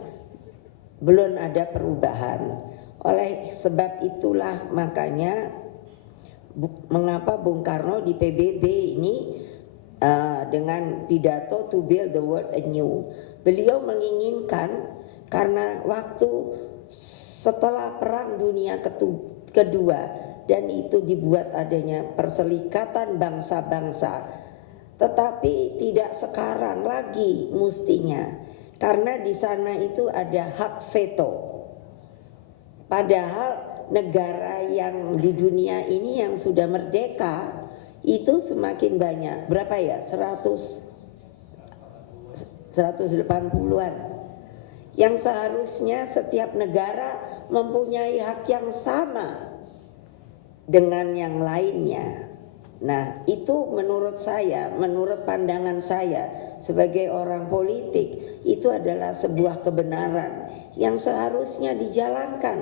belum ada perubahan. Oleh sebab itulah makanya mengapa Bung Karno di PBB ini dengan pidato To Build the World Anew. Beliau menginginkan karena waktu setelah Perang Dunia Kedua dan itu dibuat adanya Perserikatan Bangsa-Bangsa, tetapi tidak sekarang lagi mustinya karena di sana itu ada hak veto. Padahal negara yang di dunia ini yang sudah merdeka itu semakin banyak. Berapa ya? 180-an. Yang seharusnya setiap negara mempunyai hak yang sama dengan yang lainnya. Nah, itu menurut saya, menurut pandangan saya sebagai orang politik, itu adalah sebuah kebenaran yang seharusnya dijalankan.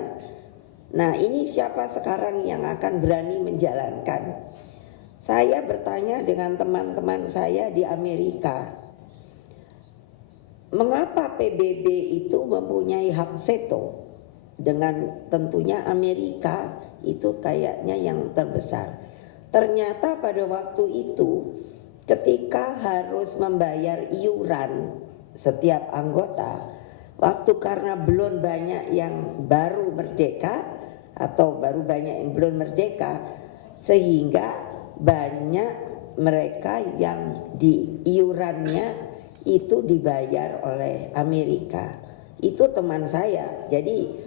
Nah, ini siapa sekarang yang akan berani menjalankan? Saya bertanya dengan teman-teman saya di Amerika, mengapa PBB itu mempunyai hak veto? Dengan tentunya Amerika itu kayaknya yang terbesar. Ternyata pada waktu itu ketika harus membayar iuran setiap anggota, waktu karena belum banyak yang baru merdeka atau baru banyak yang belum merdeka, sehingga banyak mereka yang di iurannya itu dibayar oleh Amerika. Itu teman saya, jadi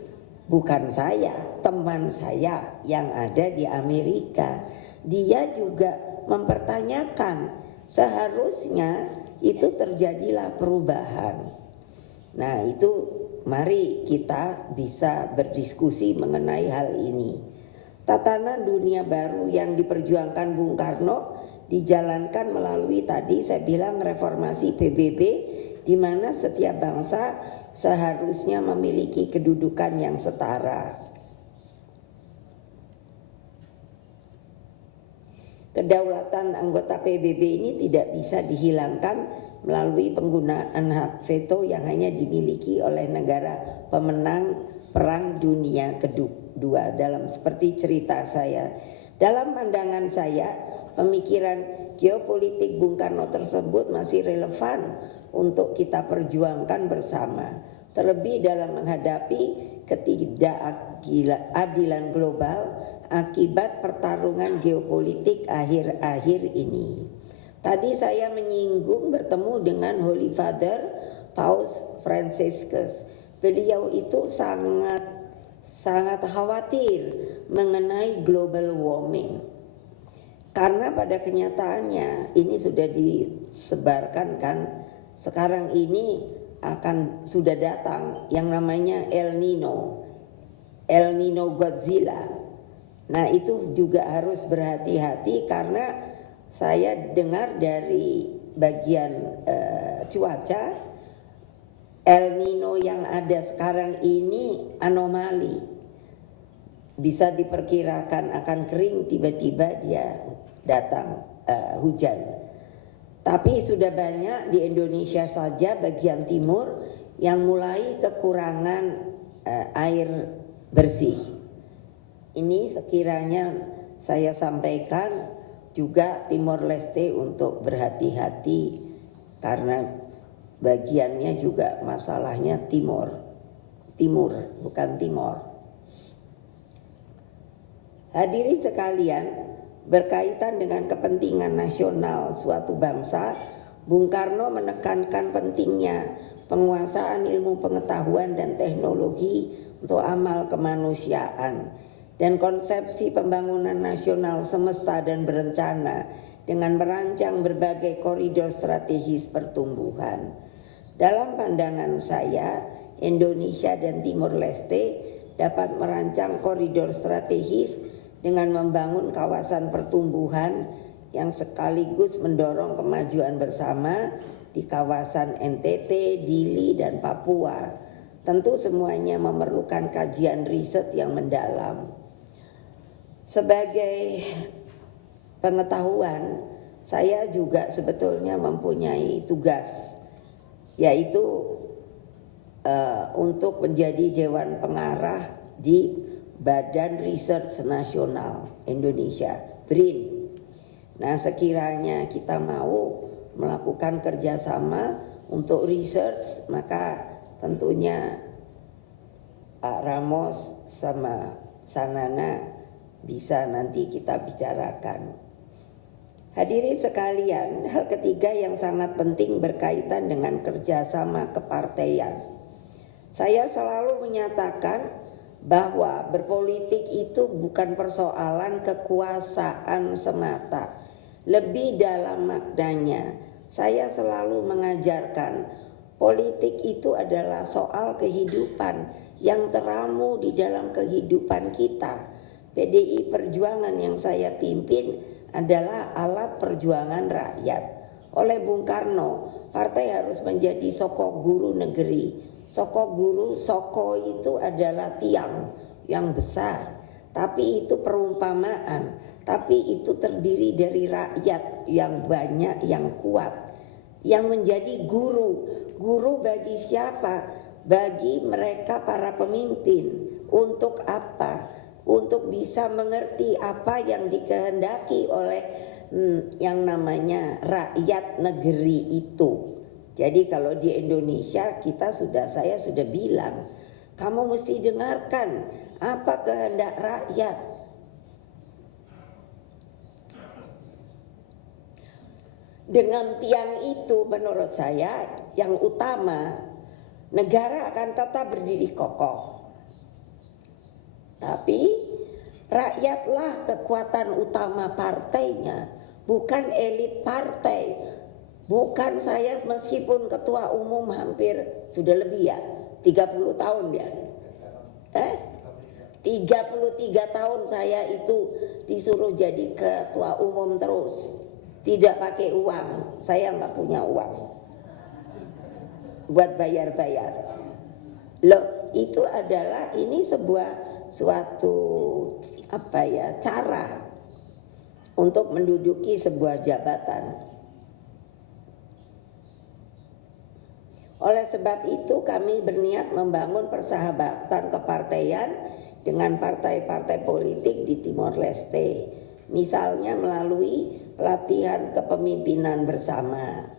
bukan saya, teman saya yang ada di Amerika. Dia juga mempertanyakan seharusnya itu terjadilah perubahan. Nah, itu mari kita bisa berdiskusi mengenai hal ini. Tatanan dunia baru yang diperjuangkan Bung Karno dijalankan melalui tadi saya bilang reformasi PBB, di mana setiap bangsa seharusnya memiliki kedudukan yang setara. Kedaulatan anggota PBB ini tidak bisa dihilangkan melalui penggunaan hak veto yang hanya dimiliki oleh negara pemenang Perang Dunia Kedua. Dalam seperti cerita saya, dalam pandangan saya, pemikiran geopolitik Bung Karno tersebut masih relevan untuk kita perjuangkan bersama, terlebih dalam menghadapi ketidakadilan global akibat pertarungan geopolitik akhir-akhir ini. Tadi saya menyinggung bertemu dengan Holy Father Paus Franciscus. Beliau itu sangat khawatir mengenai global warming. Karena pada kenyataannya ini sudah disebarkan kan, sekarang ini sudah datang yang namanya El Nino Godzilla. Nah itu juga harus berhati-hati karena saya dengar dari bagian cuaca, El Nino yang ada sekarang ini anomali. Bisa diperkirakan akan kering, tiba-tiba dia datang hujan. Tapi sudah banyak di Indonesia saja bagian timur yang mulai kekurangan air bersih. Ini sekiranya saya sampaikan juga Timor Leste untuk berhati-hati karena bagiannya juga masalahnya timur bukan timor. Hadirin sekalian, berkaitan dengan kepentingan nasional suatu bangsa, Bung Karno menekankan pentingnya penguasaan ilmu pengetahuan dan teknologi untuk amal kemanusiaan dan konsepsi pembangunan nasional semesta dan berencana dengan merancang berbagai koridor strategis pertumbuhan. Dalam pandangan saya, Indonesia dan Timor Leste dapat merancang koridor strategis dengan membangun kawasan pertumbuhan yang sekaligus mendorong kemajuan bersama di kawasan NTT, Dili, dan Papua. Tentu semuanya memerlukan kajian riset yang mendalam. Sebagai pengetahuan, saya juga sebetulnya mempunyai tugas, yaitu untuk menjadi Dewan Pengarah di Badan Research Nasional Indonesia, BRIN. Nah sekiranya kita mau melakukan kerjasama untuk research, maka tentunya Pak Ramos sama Sanana bisa nanti kita bicarakan. Hadirin sekalian, hal ketiga yang sangat penting berkaitan dengan kerjasama kepartaian. Saya selalu menyatakan bahwa berpolitik itu bukan persoalan kekuasaan semata. Lebih dalam maknanya, saya selalu mengajarkan politik itu adalah soal kehidupan yang teramu di dalam kehidupan kita. PDI Perjuangan yang saya pimpin adalah alat perjuangan rakyat. Oleh Bung Karno, partai harus menjadi soko guru negeri. Soko guru, soko itu adalah tiang yang besar, tapi itu perumpamaan, tapi itu terdiri dari rakyat yang banyak, yang kuat, yang menjadi guru. Guru bagi siapa? Bagi mereka para pemimpin. Untuk apa? Untuk bisa mengerti apa yang dikehendaki oleh yang namanya rakyat negeri itu. Jadi kalau di Indonesia saya sudah bilang, kamu mesti dengarkan apa kehendak rakyat. Dengan tiang itu menurut saya yang utama, negara akan tetap berdiri kokoh. Tapi rakyatlah kekuatan utama partainya, bukan elit partai. Bukan saya meskipun ketua umum hampir sudah lebih ya, 30 tahun ya. 33 tahun saya itu disuruh jadi ketua umum terus. Tidak pakai uang, saya nggak punya uang buat bayar-bayar. Loh, itu adalah ini suatu cara untuk menduduki sebuah jabatan. Oleh sebab itu kami berniat membangun persahabatan kepartaian dengan partai-partai politik di Timor Leste. Misalnya melalui pelatihan kepemimpinan bersama.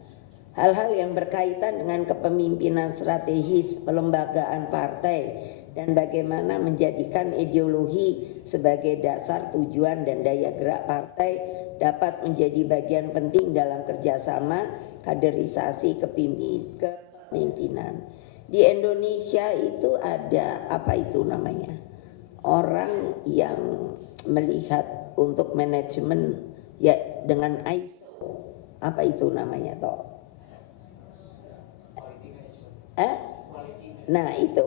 Hal-hal yang berkaitan dengan kepemimpinan strategis pelembagaan partai dan bagaimana menjadikan ideologi sebagai dasar tujuan dan daya gerak partai dapat menjadi bagian penting dalam kerjasama kaderisasi kepemimpinan. Di Indonesia itu ada orang yang melihat untuk manajemen ya dengan ISO, toh? Nah itu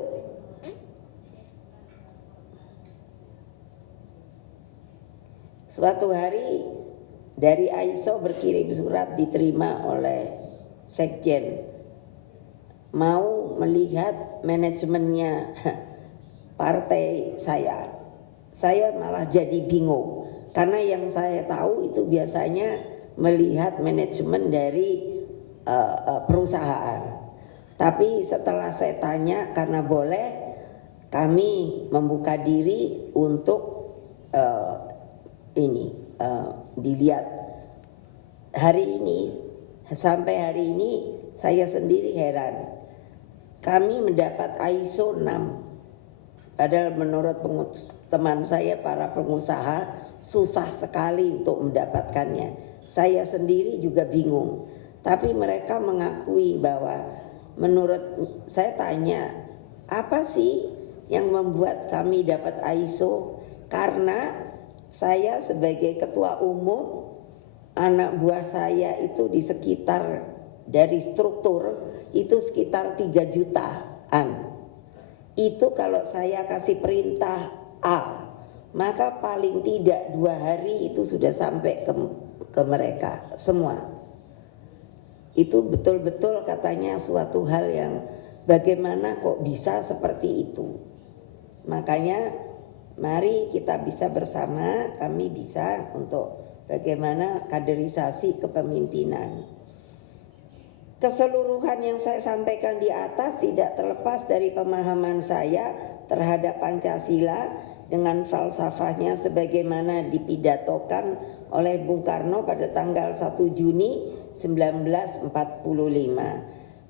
Suatu hari dari AISO berkirim surat diterima oleh Sekjen, mau melihat manajemennya partai saya. Saya malah jadi bingung karena yang saya tahu itu biasanya melihat manajemen dari perusahaan. Tapi setelah saya tanya, karena boleh, kami membuka diri untuk dilihat. Hari ini, sampai hari ini saya sendiri heran. Kami mendapat ISO 6. Padahal menurut teman saya para pengusaha susah sekali untuk mendapatkannya. Saya sendiri juga bingung. Tapi mereka mengakui bahwa menurut saya tanya, apa sih yang membuat kami dapat ISO? Karena saya sebagai ketua umum, anak buah saya itu di sekitar dari struktur itu sekitar 3 jutaan. Itu kalau saya kasih perintah A, maka paling tidak 2 hari itu sudah sampai ke mereka semua. Itu betul-betul katanya suatu hal yang bagaimana kok bisa seperti itu. Makanya mari kita bisa bersama, kami bisa untuk bagaimana kaderisasi kepemimpinan. Keseluruhan yang saya sampaikan di atas tidak terlepas dari pemahaman saya terhadap Pancasila dengan falsafahnya sebagaimana dipidatokan oleh Bung Karno pada tanggal 1 Juni 1945.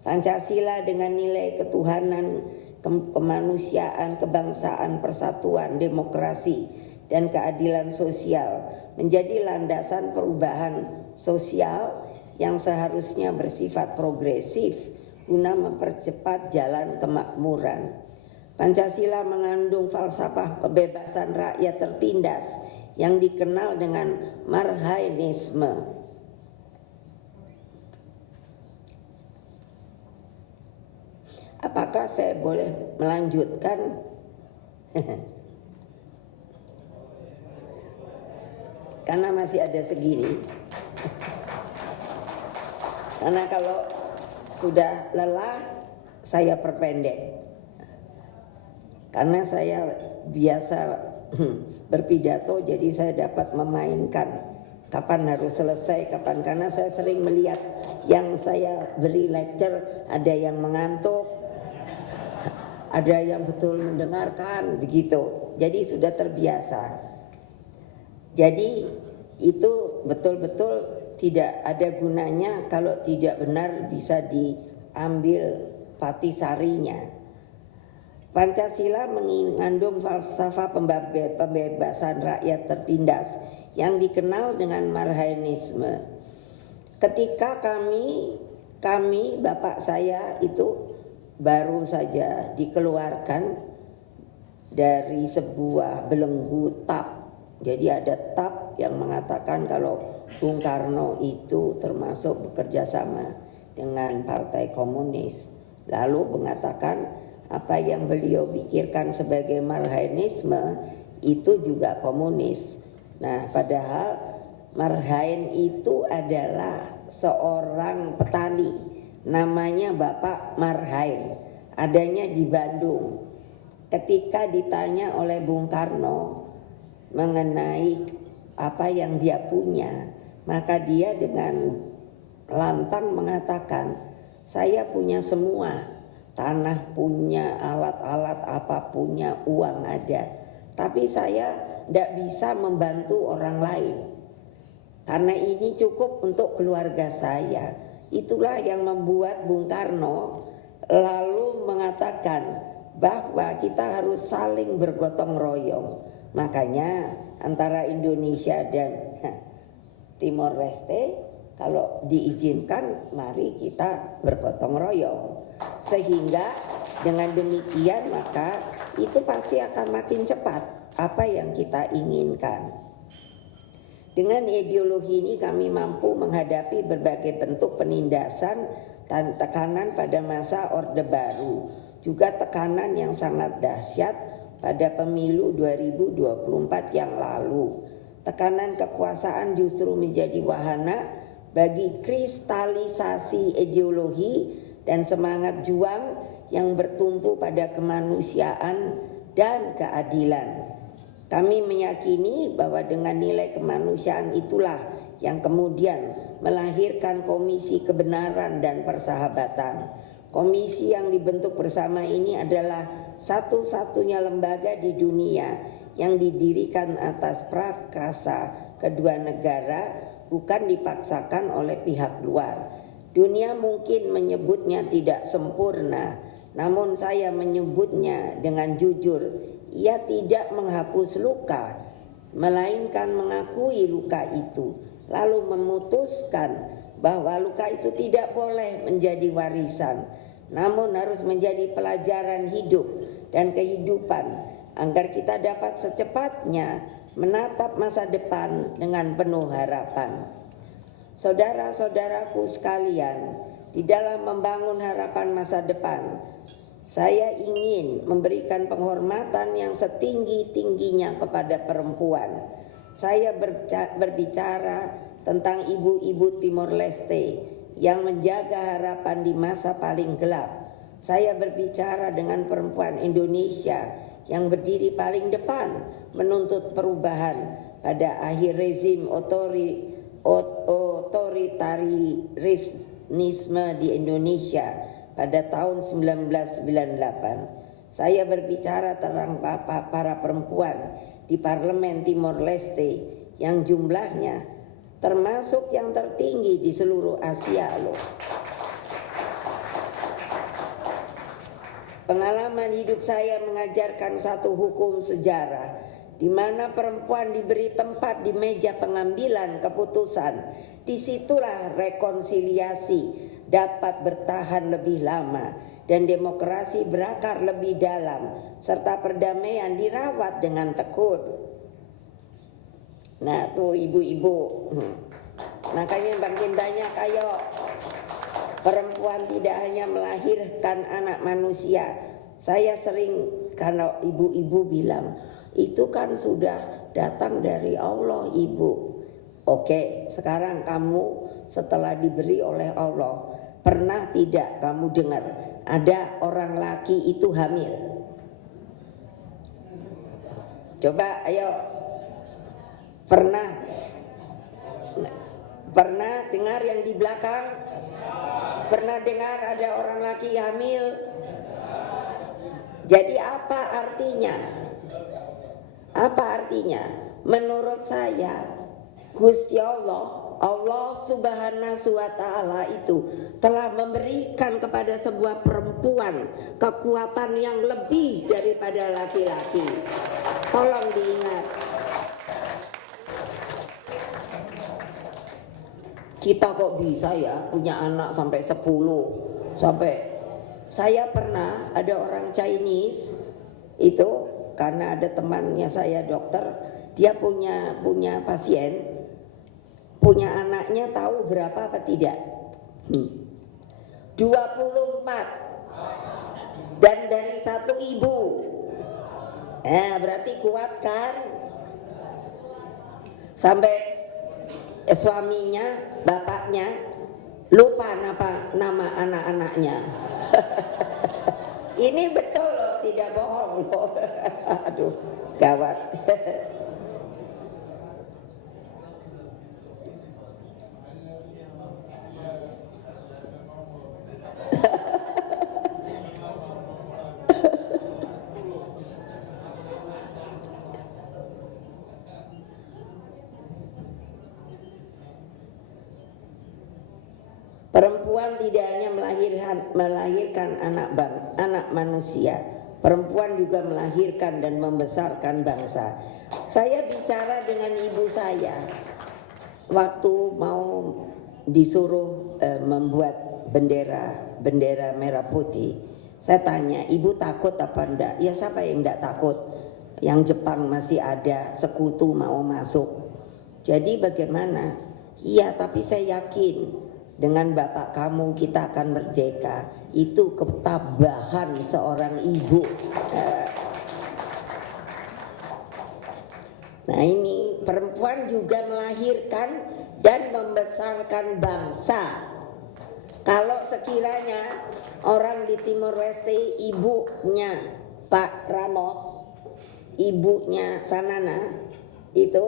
Pancasila dengan nilai ketuhanan, kemanusiaan, kebangsaan, persatuan, demokrasi, dan keadilan sosial menjadi landasan perubahan sosial yang seharusnya bersifat progresif guna mempercepat jalan kemakmuran. Pancasila mengandung falsafah pembebasan rakyat tertindas yang dikenal dengan marhainisme. Apakah saya boleh melanjutkan? Karena masih ada segini. Karena kalau sudah lelah, saya perpendek. Karena saya biasa berpidato, jadi saya dapat memainkan kapan harus selesai, kapan. Karena saya sering melihat yang saya beri lecture, ada yang mengantuk, ada yang betul mendengarkan, begitu. Jadi sudah terbiasa. Jadi itu betul-betul tidak ada gunanya kalau tidak benar bisa diambil patisarinya. Pancasila mengandung falsafah pembebasan rakyat tertindas yang dikenal dengan marhainisme. Ketika kami bapak saya itu baru saja dikeluarkan dari sebuah belenggu TAP. Jadi ada TAP yang mengatakan kalau Bung Karno itu termasuk bekerja sama dengan Partai Komunis. Lalu mengatakan apa yang beliau pikirkan sebagai marhainisme itu juga komunis. Nah, padahal marhain itu adalah seorang petani, namanya Bapak Marhain, adanya di Bandung. Ketika ditanya oleh Bung Karno mengenai apa yang dia punya, maka dia dengan lantang mengatakan, saya punya semua, tanah punya, alat-alat apa punya, uang ada, tapi saya tidak bisa membantu orang lain karena ini cukup untuk keluarga saya. Itulah yang membuat Bung Karno lalu mengatakan bahwa kita harus saling bergotong royong. Makanya antara Indonesia dan Timor Leste kalau diizinkan mari kita bergotong royong, sehingga dengan demikian maka itu pasti akan makin cepat apa yang kita inginkan. Dengan ideologi ini kami mampu menghadapi berbagai bentuk penindasan dan tekanan pada masa Orde Baru, juga tekanan yang sangat dahsyat pada pemilu 2024 yang lalu. tekanan kekuasaan justru menjadi wahana bagi kristalisasi ideologi dan semangat juang yang bertumpu pada kemanusiaan dan keadilan. Kami meyakini bahwa dengan nilai kemanusiaan itulah yang kemudian melahirkan Komisi Kebenaran dan Persahabatan. Komisi yang dibentuk bersama ini adalah satu-satunya lembaga di dunia yang didirikan atas prakarsa kedua negara, bukan dipaksakan oleh pihak luar. Dunia mungkin menyebutnya tidak sempurna, namun saya menyebutnya dengan jujur. Ia tidak menghapus luka, melainkan mengakui luka itu, lalu memutuskan bahwa luka itu tidak boleh menjadi warisan, namun harus menjadi pelajaran hidup dan kehidupan, agar kita dapat secepatnya menatap masa depan dengan penuh harapan. Saudara-saudaraku sekalian, di dalam membangun harapan masa depan, saya ingin memberikan penghormatan yang setinggi-tingginya kepada perempuan. Saya berbicara tentang ibu-ibu Timor Leste yang menjaga harapan di masa paling gelap. Saya berbicara dengan perempuan Indonesia yang berdiri paling depan menuntut perubahan pada akhir rezim otoritarisme di Indonesia pada tahun 1998. Saya berbicara tentang para perempuan di Parlemen Timor Leste yang jumlahnya termasuk yang tertinggi di seluruh Asia loh. Pengalaman hidup saya mengajarkan satu hukum sejarah, di mana perempuan diberi tempat di meja pengambilan keputusan. Disitulah rekonsiliasi dapat bertahan lebih lama dan demokrasi berakar lebih dalam, serta perdamaian dirawat dengan tekun. Nah tuh ibu-ibu, makanya makin banyak ayo. Perempuan tidak hanya melahirkan anak manusia. Saya sering, kalau ibu-ibu bilang, itu kan sudah datang dari Allah ibu. Oke, sekarang kamu setelah diberi oleh Allah, pernah tidak kamu dengar ada orang laki itu hamil? Coba ayo. Pernah dengar yang di belakang? Pernah dengar ada orang laki hamil? Jadi apa artinya? Apa artinya? Menurut saya, Gusti Allah Subhanahu wa Ta'ala itu telah memberikan kepada sebuah perempuan kekuatan yang lebih daripada laki-laki. Tolong diingat. Kita kok bisa ya punya anak sampai 10, sampai saya pernah ada orang Chinese itu, karena ada temannya saya dokter, dia punya pasien, punya anaknya, tahu berapa apa tidak? 24, dan dari satu ibu. Berarti kuat kan? Sampai suaminya, bapaknya lupa nama anak-anaknya. Ini betul loh, tidak bohong loh. Aduh, gawat. Perempuan tidak hanya melahirkan anak manusia, perempuan juga melahirkan dan membesarkan bangsa. Saya bicara dengan ibu saya waktu mau disuruh membuat bendera merah putih. Saya tanya, ibu takut apa enggak? Ya siapa yang enggak takut? Yang Jepang masih ada, sekutu mau masuk. Jadi bagaimana? Iya, tapi saya yakin dengan bapak kamu kita akan merdeka. Itu ketabahan seorang ibu. Nah ini perempuan juga melahirkan dan membesarkan bangsa. Kalau sekiranya orang di Timor Leste, ibunya Pak Ramos, ibunya Sanana itu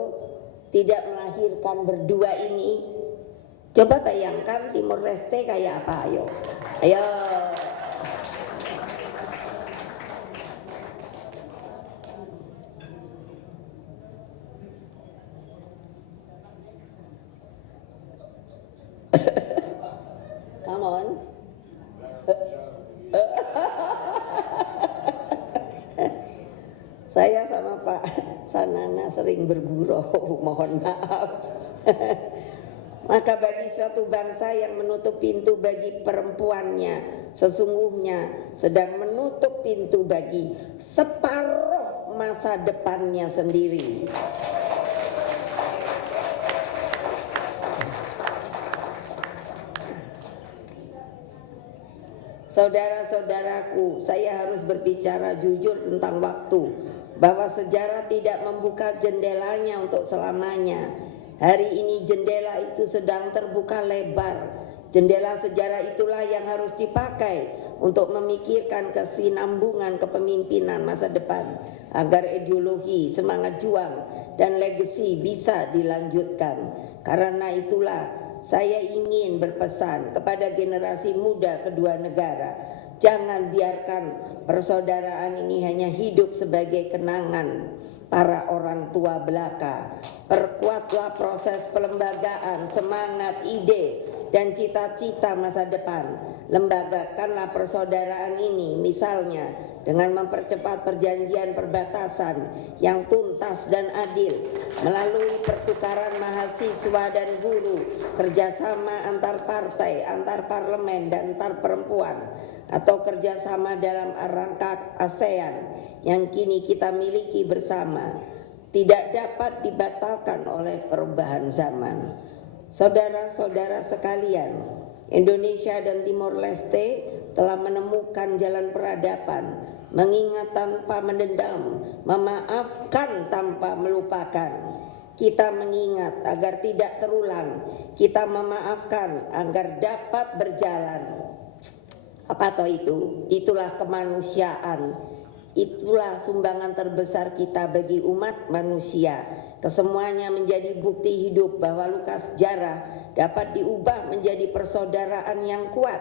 tidak melahirkan berdua ini, coba bayangkan Timor Leste kayak apa? Ayo. Come on. Saya sama Pak Sanana sering bergurau, mohon maaf. Maka bagi suatu bangsa yang menutup pintu bagi perempuannya, sesungguhnya sedang menutup pintu bagi separuh masa depannya sendiri. Saudara-saudaraku, saya harus berbicara jujur tentang waktu, bahwa sejarah tidak membuka jendelanya untuk selamanya. Hari ini jendela itu sedang terbuka lebar. Jendela sejarah itulah yang harus dipakai untuk memikirkan kesinambungan kepemimpinan masa depan, agar ideologi, semangat juang, dan legasi bisa dilanjutkan. Karena itulah saya ingin berpesan kepada generasi muda kedua negara, jangan biarkan persaudaraan ini hanya hidup sebagai kenangan para orang tua belaka. Perkuatlah proses pelembagaan, semangat, ide, dan cita-cita masa depan. Lembagakanlah persaudaraan ini, misalnya dengan mempercepat perjanjian perbatasan yang tuntas dan adil, melalui pertukaran mahasiswa dan guru, kerjasama antar partai, antar parlemen, dan antar perempuan, atau kerjasama dalam rangka ASEAN yang kini kita miliki bersama, tidak dapat dibatalkan oleh perubahan zaman. Saudara-saudara sekalian, Indonesia dan Timor Leste telah menemukan jalan peradaban, mengingat tanpa mendendam, memaafkan tanpa melupakan. Kita mengingat agar tidak terulang, kita memaafkan agar dapat berjalan. Apa toh itu? Itulah kemanusiaan. Itulah sumbangan terbesar kita bagi umat manusia. Kesemuanya menjadi bukti hidup bahwa luka sejarah dapat diubah menjadi persaudaraan yang kuat,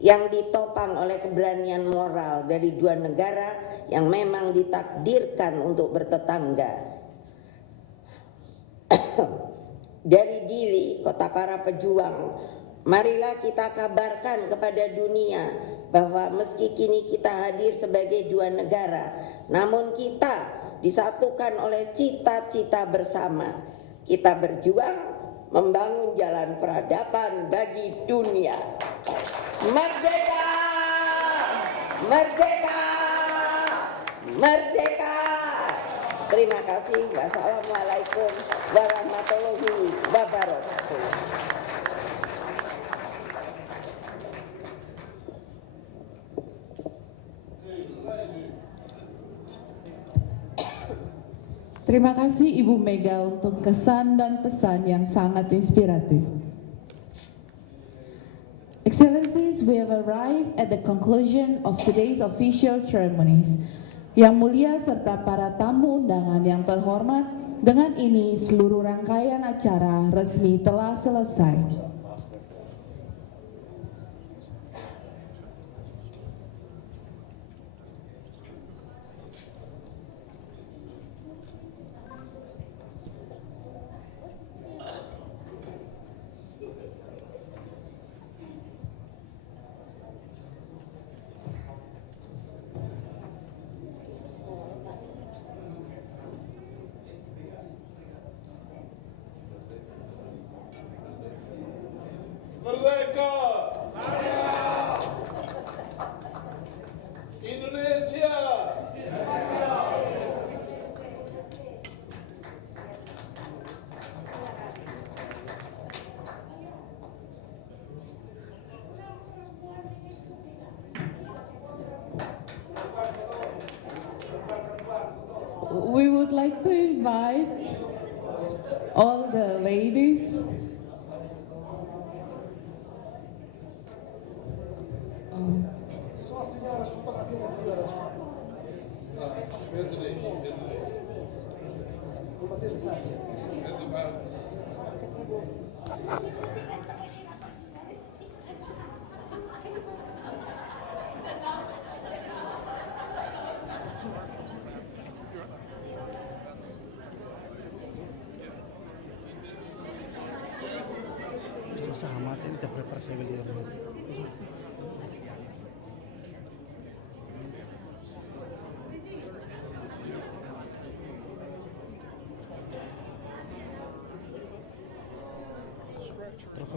yang ditopang oleh keberanian moral dari dua negara yang memang ditakdirkan untuk bertetangga. Dari Dili, kota para pejuang, marilah kita kabarkan kepada dunia bahwa meski kini kita hadir sebagai dua negara, namun kita disatukan oleh cita-cita bersama. Kita berjuang membangun jalan peradaban bagi dunia. Merdeka! Merdeka! Merdeka! Terima kasih. Wassalamualaikum warahmatullahi wabarakatuh. Terima kasih Ibu Mega untuk kesan dan pesan yang sangat inspiratif. Excellencies, we have arrived at the conclusion of today's official ceremonies. Yang mulia serta para tamu undangan yang terhormat, dengan ini seluruh rangkaian acara resmi telah selesai. Merdeka! Indonesia! We would like to invite all the ladies. Susah amat ini kita prepare saya beli. Terus